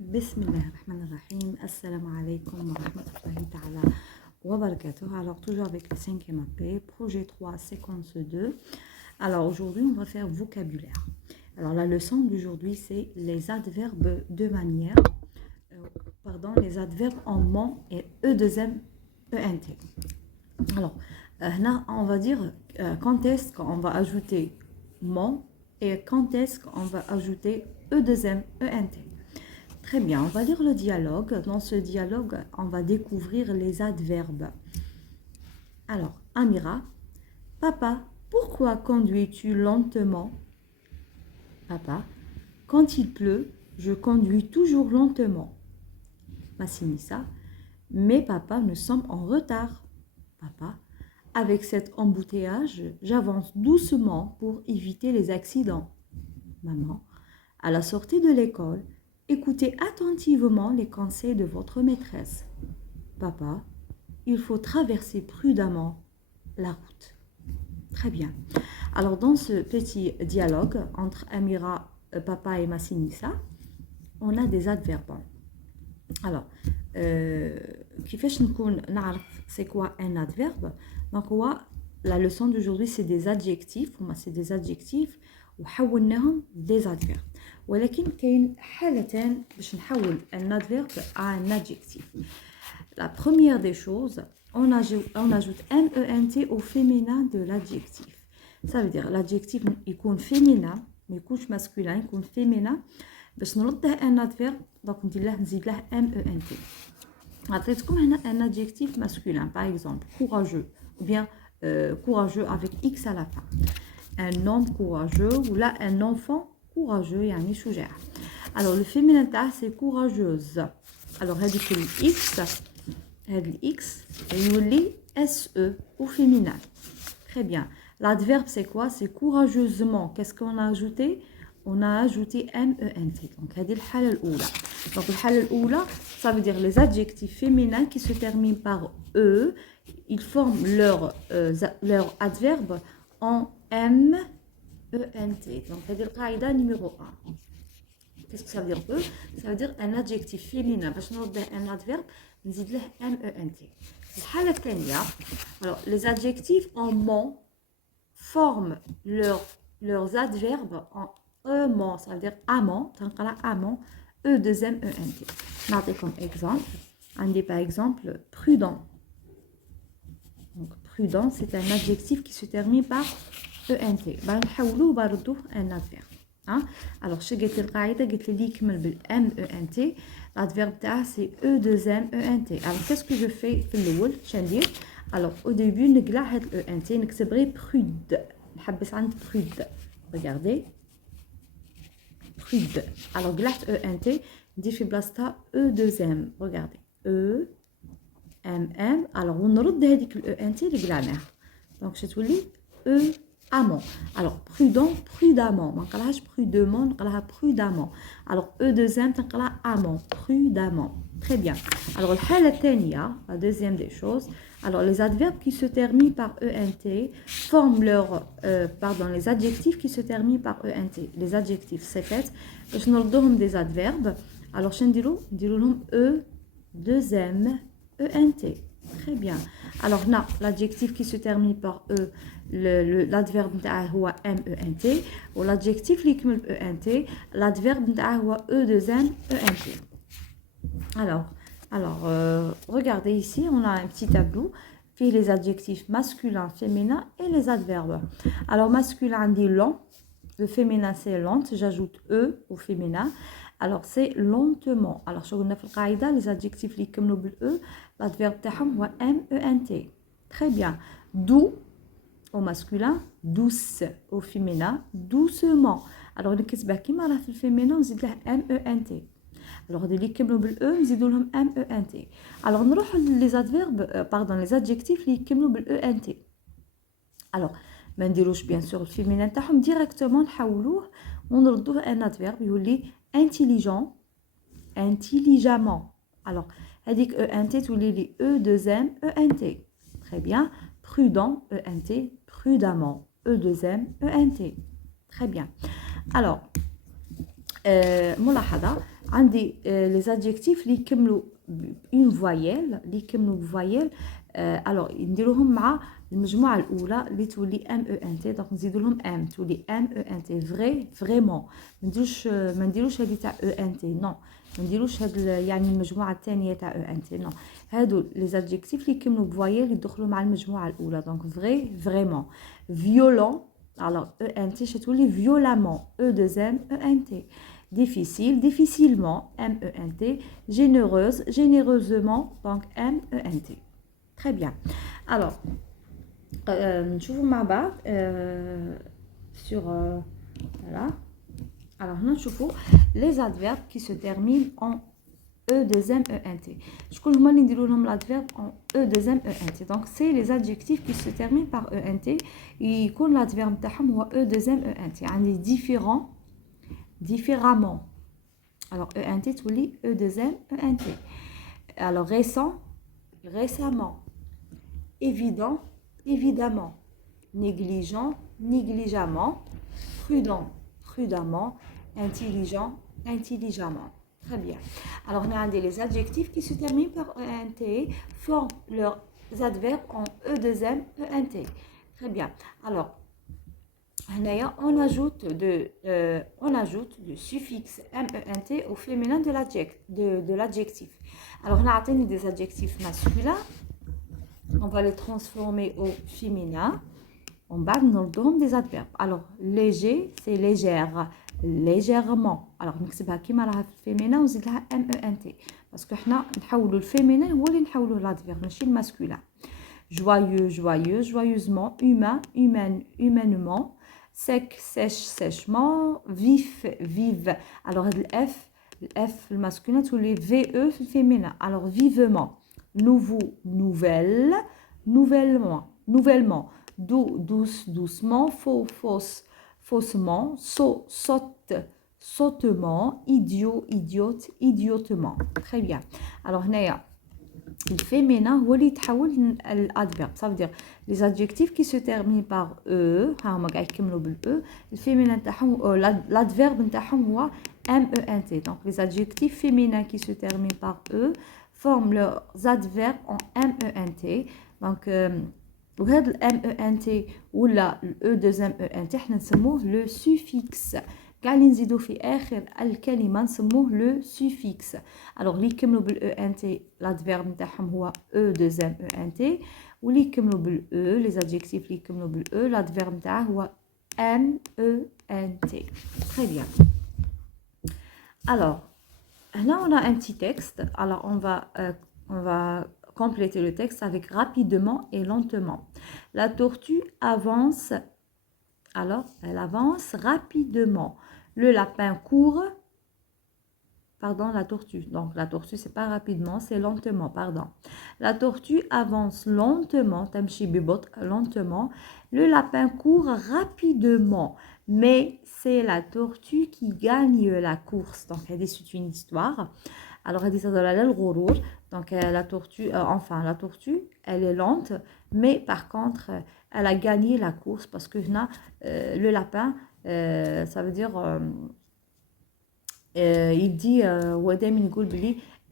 Bismillahirrahmanirrahim. Assalamu alaikum wa rahmatullahi ta'ala wa barakatuh. Alors, toujours avec le 5e AP, projet 3, séquence 2. Alors, aujourd'hui, on va faire vocabulaire. Alors, la leçon d'aujourd'hui, c'est les adverbes de manière, les adverbes en mon et E2M, ENT. Alors, là, on va dire quand est-ce qu'on va ajouter mon et quand est-ce qu'on va ajouter E2M, ENT. Très bien, on va lire le dialogue. Dans ce dialogue, on va découvrir les adverbes. Alors, Amira, papa, pourquoi conduis-tu lentement? Papa, quand il pleut, je conduis toujours lentement. Massinissa, mais papa, nous sommes en retard. Papa, avec cet embouteillage, j'avance doucement pour éviter les accidents. Maman, à la sortie de l'école, écoutez attentivement les conseils de votre maîtresse. Papa, il faut traverser prudemment la route. Très bien. Alors, dans ce petit dialogue entre Amira, papa et Massinissa, on a des adverbes. Alors, c'est quoi un adverbe? Donc, la leçon d'aujourd'hui, c'est des adjectifs. C'est des adjectifs وحولناهم des adverbes. ولكن كاين حالتين باش نحول un adverbe à un adjectif. La première des choses, on ajoute MENT au féminin de l'adjectif. Ça veut dire l'adjectif يكون féminin, ما يكونش masculin, يكون féminin. باش نرده un adverbe, donc نزيد له MENT. عطيتكم هنا un adjectif masculin, par exemple courageux, ou bien courageux avec X à la fin. Un homme courageux ou là un enfant courageux يعني شجاع. Alors le féminin تاعه c'est courageuse. Alors هذيك الX هذا الX يولي SE au féminin. Très bien. L'adverbe c'est quoi? C'est courageusement. Qu'est-ce qu'on a ajouté? On a ajouté MENT. Donc هذه الحالة الأولى. Donc الحالة الأولى ça veut dire les adjectifs féminins qui se terminent par E, ils forment leur adverbe en MENT. Donc, c'est le qaïda numéro 1. Qu'est-ce que ça veut dire E? Ça veut dire un adjectif féminin. Parce que nous avons un adverbe, nous avons MENT. Alors, les adjectifs en mon forment leurs adverbes en E-ment. Ça veut dire amant, amant, E2M ENT. Notez comme exemple. On dit par exemple prudent. Donc, prudent, c'est un adjectif qui se termine par ENT. بنحولوه برضو un adverbe. Alors, je قلت القاعدة قلت لي يكمل بالM ENT. L'adverbe تاعه c'est E2M ENT. Alors, qu'est-ce que je fais في الأول؟ شندير؟ Alors, au début, نقلع هاد ENT نكتب غير prude. نحبس عند prude. Regardez. Prude. Alors, قلعت ENT ندير في بلاصتها E2M. Regardez. E MM. Alors, ونرد هذيك ENT اللي قلعناها. Donc, شتولي E amant. Alors, prudent, prudemment. ما نقراهاش prudemment, نقراها prudemment. Alors, E2M تنقراها amant, prudemment. Très bien. Alors, الحالة الثانية, la deuxième des choses. Alors, les adverbes qui se terminent par ENT forment les adjectifs qui se terminent par ENT. Les adjectifs, c'est fait. باش نردوهم des adverbes. Alors, شنديرو؟ نديرو لهم E2M ENT. Très bien. Alors, là, l'adjectif qui se termine par E, l'adverbe هو MENT, ou l'adjectif qui يكمل ENT, l'adverbe هو E2M ENT. Alors, regardez ici, on a un petit tableau fait les adjectifs masculins, féminins et les adverbes. Alors, masculin dit lent, le féminin c'est lente, j'ajoute E au féminin. Alors, c'est lentement. Alors, je vous ai les adjectifs qui يكملوا بالE, l'adverbe تاعهم هو MENT. Très bien. Doux au masculin, douce au féminin, doucement. Alors, اللي كتبه كيما راه في الفيمينا نزيد له MENT. Alors, اللي يكملوا بالE نزيدوا لهم MENT. Alors, نروحوا les adjectifs اللي يكملوا بالENT. Alors, ما نديروش bien sûr الفيمينا تاعهم ديريكتومون نحولوه ونردوه ان adverbe يولي intelligent, intelligemment. Alors, هذيك ENT تولي لي E2M ENT. Très bien. Prudent, ENT, prudemment, E2M ENT. Très bien. Alors, ملاحظة. عندي les adjectifs اللي يكملوا une voyelle اللي يكملوا voyelle alors نديروهم مع المجموعه الاولى اللي تولي ام او ان تي دونك نزيدوا لهم ام تولي ام او ان تي فري فريمون ما نديروش هذه تاع او ان تي نو ما نديروش هاد يعني المجموعه الثانيه تاع او ان تي نو هادو لي زادجيكتيف اللي يكملوا بفوايل يدخلوا مع المجموعه الاولى دونك فري فريمون فيولون alors e n t شتولي violemment e 2 m e n t difficile difficilement m e n t généreuse généreusement donc m e n t très bien alors نشوفوا مع بعض sur voilà alors هنا نشوفوا les adverbes qui se terminent en e 2 m e n t شكون هما اللي نديروا لهم l'adverbe en e 2 m e n t donc c'est les adjectifs qui se terminent par e n t يكون l'adverbe تاعهم هو e 2 m e n t يعني différent différemment alors e n t تولي e 2 m e n t alors récent récemment évident évidemment négligent négligemment prudent prudemment intelligent intelligemment. Très bien. Alors, on a les adjectifs qui se terminent par ENT font leurs adverbes en E2M, ENT. Très bien. Alors, on ajoute le suffixe MENT au féminin de l'adjectif. Alors, on a des adjectifs masculins. On va les transformer au féminin. On va nous des adverbes. Alors, léger, c'est légère. légèrement alors نكتبها كيما راها في الفيمينا ونزيد لها ام او ان تي باسكو حنا نحولوا الفيمينا هو اللي نحولوه لادفيرب ماشي الماسكولين joyeux joyeuse joyeusement humain humaine humainement sec sèche sèchement vif vive alors هاد الاف في الماسكولين تولي في او في الفيمينا alors vivement nouveau nouvelle nouvellement nouvellement doux douce doucement faux fausse faussement, saute, sautement, idiot, idiote, idiotement. Très bien. Alors, le féminin, هو اللي يتحول l'adverbe. Ça veut dire les adjectifs qui se terminent par e, هما قاعد يكملوا بال e, الفيمينين تاعهم l'adverbe نتاعهم هو ment. Donc, les adjectifs féminins qui se terminent par e forment leurs adverbes en ment. Donc, وهذا الام او ان تي ولا الاو 2 ام او ان تي حنا نسموه لو سوفيكس كاع اللي نزيدو في اخر الكلمه نسموه لو سوفيكس الوغ اللي يكملوا بالاو ان تي لادفيرب نتاعهم هو او 2 ام او ان تي واللي يكملوا بالاو لي زادجيكتيف اللي يكملوا بالاو لادفيرب نتاعه هو ام او ان تي تري بيان الوغ هنا on a un petit texte alors on va compléter le texte avec rapidement et lentement. La tortue avance, alors elle avance rapidement. Le lapin court, pardon, la tortue. Donc la tortue, c'est pas rapidement, c'est lentement, pardon. La tortue avance lentement, tamshi bibot, lentement. Le lapin court rapidement, mais c'est la tortue qui gagne la course. Donc c'est une histoire. Alors elle dit ça dans le ghourour. Donc la tortue, la tortue, elle est lente, mais par contre, elle a gagné la course parce que le lapin, ça veut dire, il dit,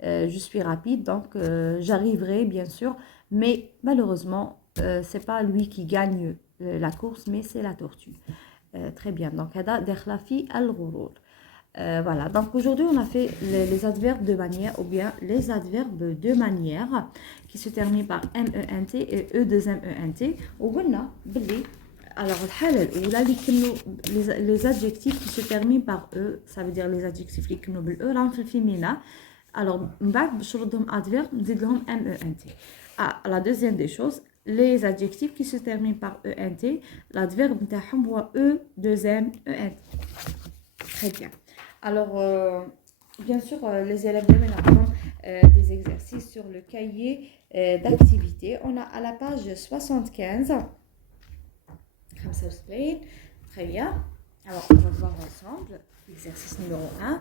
je suis rapide, donc j'arriverai bien sûr, mais malheureusement, c'est pas lui qui gagne la course, mais c'est la tortue. Très bien. Donc, hada dakhla fi al-ghurur. Voilà, donc aujourd'hui on a fait les adverbes de manière ou bien les adverbes de manière qui se terminent par MENT et E2MENT. وقلنا باللي alors الحالة الأولى اللي يكملوا les adjectifs qui se terminent par E, ça veut dire les adjectifs اللي يكملوا بال E راهم في الفيمينا. alors من بعد باش نردهم adverbe نزيد لهم MENT. La deuxième des choses, les adjectifs qui se terminent par ENT, l'adverbe نتاعهم هو E2MENT. Très bien. Alors, bien sûr, les élèves demain apprennent des exercices sur le cahier d'activité. On a à la page 75. Très bien. Alors, on va voir ensemble l'exercice numéro 1.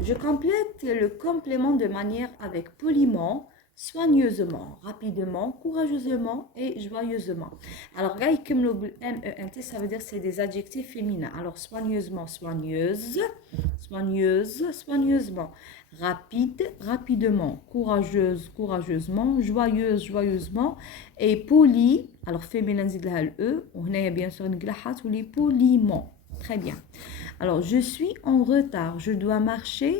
Je complète le complément de manière avec poliment, soigneusement, rapidement, courageusement et joyeusement. Alors, là, comme le MENT, ça veut dire que c'est des adjectifs féminins. Alors, soigneusement, soigneuse, soigneuse, soigneusement. Rapide, rapidement. Courageuse, courageusement. Joyeuse, joyeusement. Et poli, alors féminin, zid laha le E. On a bien sûr une glahat ou les poliment. Très bien. Alors, je suis en retard. Je dois marcher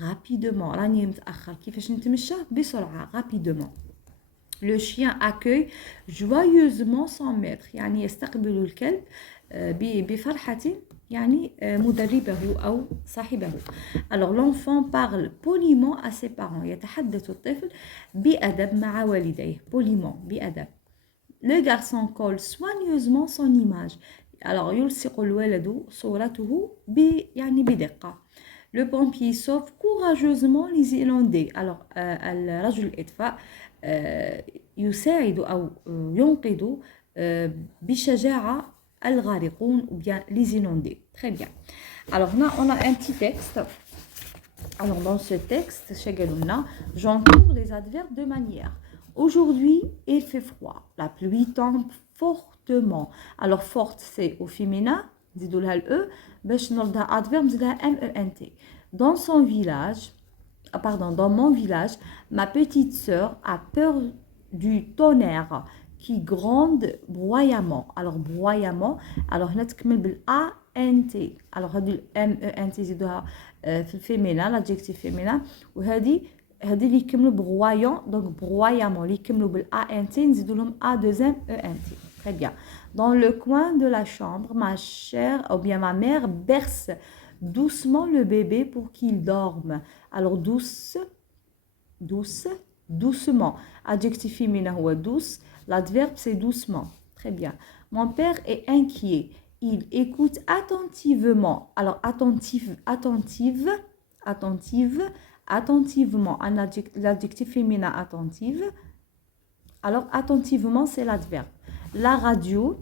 rapidement. راني متأخر. كيفاش نتمشى؟ بسرعة. Rapidement. Le chien accueille joyeusement son maître. يعني يستقبل الكلب بفرحة يعني مدربه أو صاحبه. Alors l'enfant parle poliment à ses parents. يتحدث الطفل بأدب مع والديه. Poliment, بأدب. Le garçon colle soigneusement son image. Alors يلصق الولد صورته يعني بدقة. Le pompier sauve courageusement les inondés. Alors الرجل الإطفاء يساعد أو ينقذ بشجاعة الغارقون ou bien les inondés. Très bien. Alors là, on a un petit texte. Alors dans ce texte, j'entoure les adverbes de manière. Aujourd'hui, il fait froid. La pluie tombe fortement. Alors forte, c'est au féminin. زيدوا لها ال باش نردها adverbe نزيدها MENT. Dans son village, dans mon village, ma petite sœur a peur du tonnerre qui gronde bruyamment. Alors bruyamment, alors هنا تكمل بال ANT. alors هذه MENT زيدوها في الفيمينا l'adjectif féminin وهذه اللي يكملوا bruyant donc bruyamment اللي يكملوا بال ANT نزيدوا لهم A2M ENT. Très bien. Dans le coin de la chambre, ma chère, ou bien ma mère berce doucement le bébé pour qu'il dorme. Alors douce, douce, doucement. Adjectif féminin ou douce. L'adverbe c'est doucement. Très bien. Mon père est inquiet. Il écoute attentivement. Alors attentive, attentive, attentive, attentivement. L'adjectif féminin attentive. Alors attentivement c'est l'adverbe. La radio,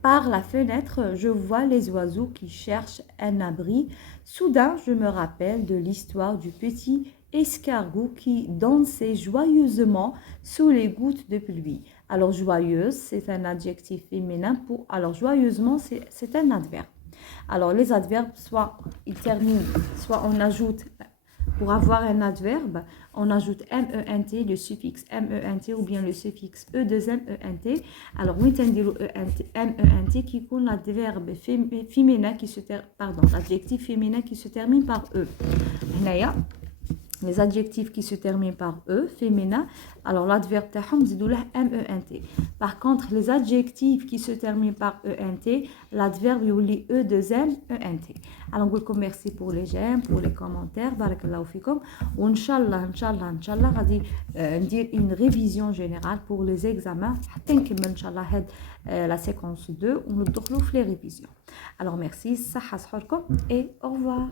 par la fenêtre, je vois les oiseaux qui cherchent un abri. Soudain, je me rappelle de l'histoire du petit escargot qui dansait joyeusement sous les gouttes de pluie. Alors, joyeuse, c'est un adjectif féminin. Alors, joyeusement, c'est un adverbe. Alors, les adverbes, soit ils terminent, soit on ajoute... Pour avoir un adverbe, on ajoute MENT, le suffixe MENT ou bien le suffixe E2MENT. Alors, oui, MENT qui est l'adverbe féminin qui se l'adjectif féminin qui se termine par E. Les adjectifs qui se terminent par E, féminin, alors l'adverbe تاعهم نزيدوا له MENT. Par contre, les adjectifs qui se terminent par ENT, l'adverbe يولي E2M ENT. Alors, نقول لكم merci pour les j'aime, pour les commentaires, بارك الله فيكم. وإن شاء الله غادي ندير une révision générale pour les examens حتى نكمل إن شاء الله هاد la séquence 2 وندخلوا في les révisions. Alors, merci, صحة صحوركم et au revoir.